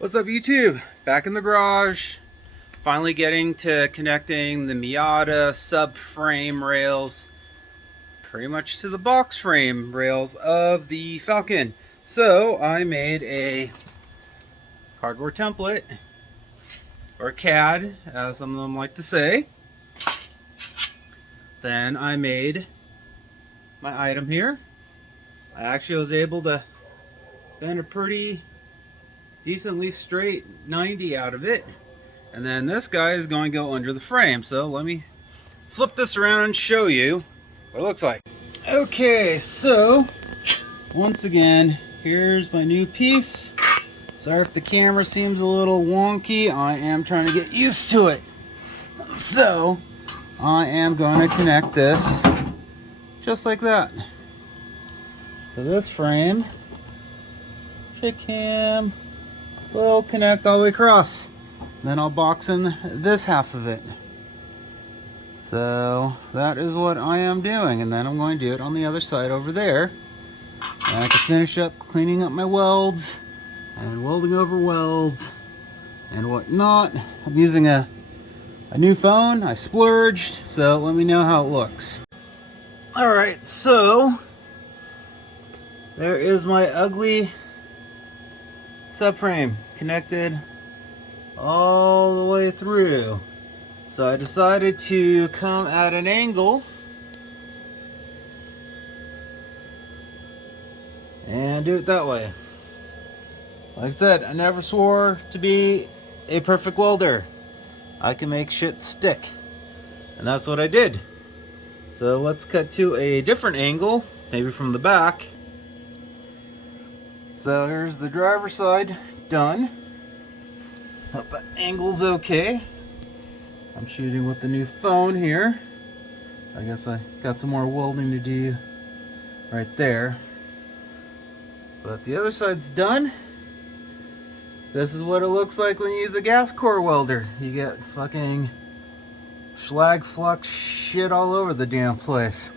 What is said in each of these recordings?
What's up, YouTube? Back in the garage. Finally getting to connecting the Miata subframe rails pretty much to the box frame rails of the Falcon. So I made a cardboard template, or CAD as some of them like to say. Then I made my item here. I actually was able to bend a pretty decently straight 90 out of it. And then this guy is going to go under the frame. So let me flip this around and show you what it looks like. Okay, so once again, here's my new piece. Sorry if the camera seems a little wonky. I am trying to get used to it. So I am going to connect this just like that. So this frame should will connect all the way across. Then I'll box in this half of it. So that is what I am doing, and then I'm going to do it on the other side over there. And I can finish up cleaning up my welds and welding over welds and whatnot. I'm using a new phone. I splurged, so let me know how it looks. Alright, so there is my ugly subframe connected all the way through. So I decided to come at an angle and do it that way. Like I said, I never swore to be a perfect welder. I can make shit stick, and that's what I did. So let's cut to a different angle, maybe from the back. So here's the driver's side done. Hope the angle's okay. I'm shooting with the new phone here. I guess I got some more welding to do right there. But the other side's done. This is what it looks like when you use a gas core welder. You get fucking slag flux shit all over the damn place.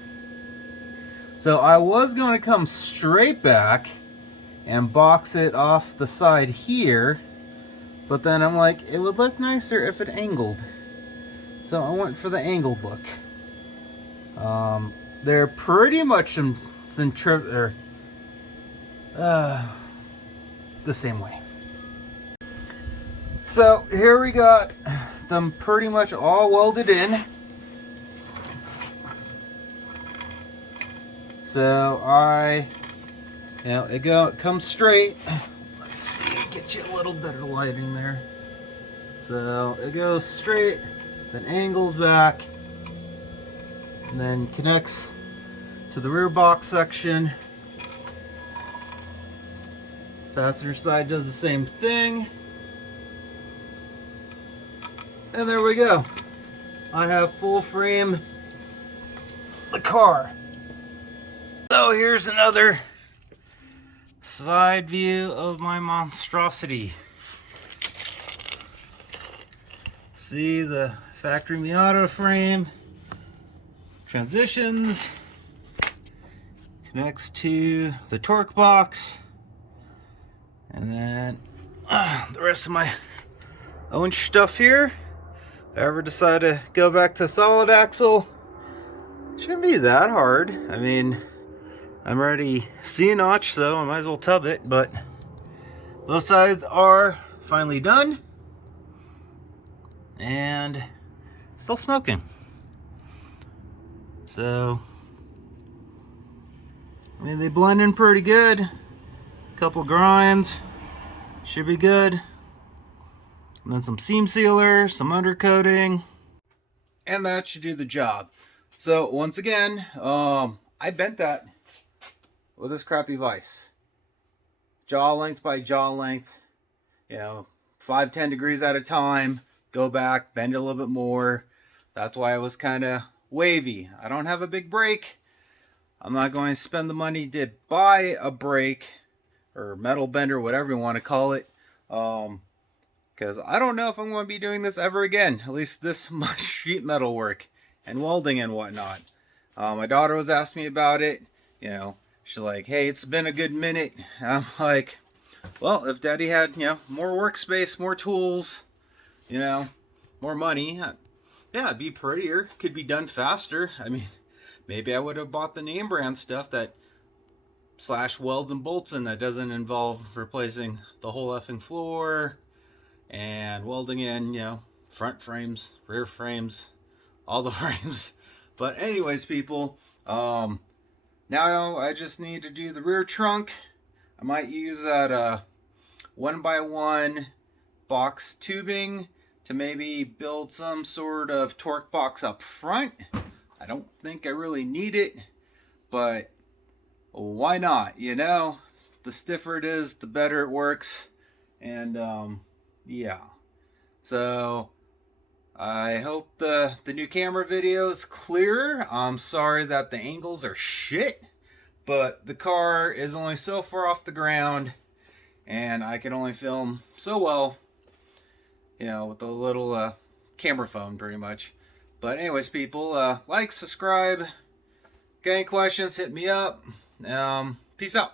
So I was going to come straight back and box it off the side here, but then I'm like, it would look nicer if it angled. So I went for the angled look. They're pretty much the same way. So here we got them pretty much all welded in. So it comes straight. Let's see, get you a little better lighting there. So it goes straight, then angles back, and then connects to the rear box section. Passenger side does the same thing. And there we go. I have full frame the car. So here's another side view of my monstrosity. See the factory Miata frame, transitions, connects to the torque box, and then the rest of my own stuff here. If I ever decide to go back to solid axle, shouldn't be that hard. I mean, I'm already C-notch, so I might as well tub it, but both sides are finally done and still smoking. So, I mean, they blend in pretty good. Couple grinds, should be good. And then some seam sealer, some undercoating, and that should do the job. So once again, I bent that with this crappy vise. Jaw length by jaw length, 5-10 degrees at a time. Go back, bend it a little bit more. That's why it was kind of wavy. I don't have a big brake. I'm not going to spend the money to buy a brake or metal bender, whatever you want to call it. Because I don't know if I'm going to be doing this ever again. At least this much sheet metal work and welding and whatnot. My daughter was asking me about it. She's like, hey, it's been a good minute. I'm like, well, if Daddy had, more workspace, more tools, more money, yeah, it'd be prettier. Could be done faster. I mean, maybe I would have bought the name brand stuff that slash welds and bolts in that doesn't involve replacing the whole effing floor and welding in, front frames, rear frames, all the frames. But anyways, people, now I just need to do the rear trunk. I might use that 1x1 box tubing to maybe build some sort of torque box up front. I don't think I really need it, but why not? The stiffer it is, the better it works. And yeah. So I hope the new camera video is clearer. I'm sorry that the angles are shit, but the car is only so far off the ground and I can only film so well, with a little camera phone pretty much. But anyways, people, like, subscribe. Got any questions, hit me up. Peace out.